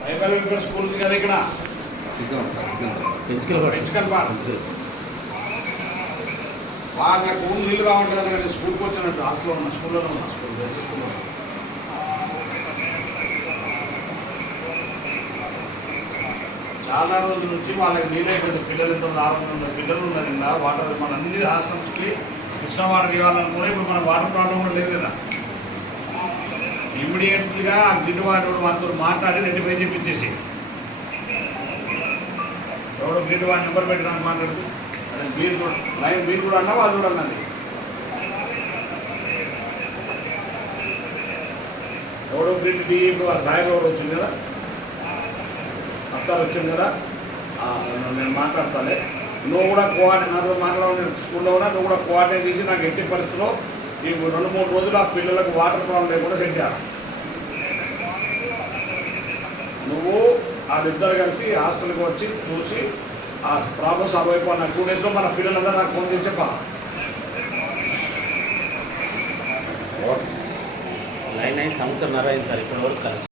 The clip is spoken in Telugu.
ట్రైబల్ వెల్ఫేర్ స్కూల్ ఉంది కదా ఇక్కడ నాకు ఊళ్ళు నీళ్ళు రావట్లేదు కదా స్కూల్కి వచ్చినట్టు హాస్టల్లో ఉన్న స్కూల్లో ఉన్న స్కూల్లో చాలా రోజుల నుంచి వాళ్ళకి నీళ్ళైపోయింది. పిల్లలు ఎంత 600 పిల్లలు ఉన్నారు ఇలా వాటర్ మన అన్ని హాస్టల్స్కి కృష్ణ వాటర్ ఇవ్వాలనుకుని ఇప్పుడు మన వాటర్ ప్రాబ్లం కూడా లేదు కదా. ఇమ్మీడియట్గా ఆ గ్రిడ్ వాటర్ వాళ్ళతో మాట్లాడి రెడ్డిఫై చేపించేసి ఎవడో గ్రిడ్ వాడి నెంబర్ పెట్టడానికి మాట్లాడుతూ మీరు కూడా లైన్ మీరు కూడా అన్నా వాళ్ళు కూడా అన్నది ఎవడో గ్రిడ్ డి ఇప్పుడు ఆ సాయి ఎవరు వచ్చింది కదా అత్తారు వచ్చింది కదా నేను మాట్లాడతాలే నువ్వు కూడా నాతో మాట్లాడే స్కూల్లో ఉన్నా నువ్వు కూడా కోఆర్డినేట్ చేసి నాకు ఎట్టి పరిస్థితుల్లో ఈ 2-3 రోజులు ఆ పిల్లలకు వాటర్ ప్రాబ్లం లేకుండా సెట్ చేయాలి. నువ్వు వాళ్ళిద్దరు కలిసి హాస్టల్కి వచ్చి చూసి ఆ ప్రాబ్లమ్స్ అవైపు నాకు 2 డేస్లో మన పిల్లలందరూ నాకు ఫోన్ చేసి చెప్పా లైన్ 9 సంవత్సరం అయింది సార్ ఇప్పటివరకు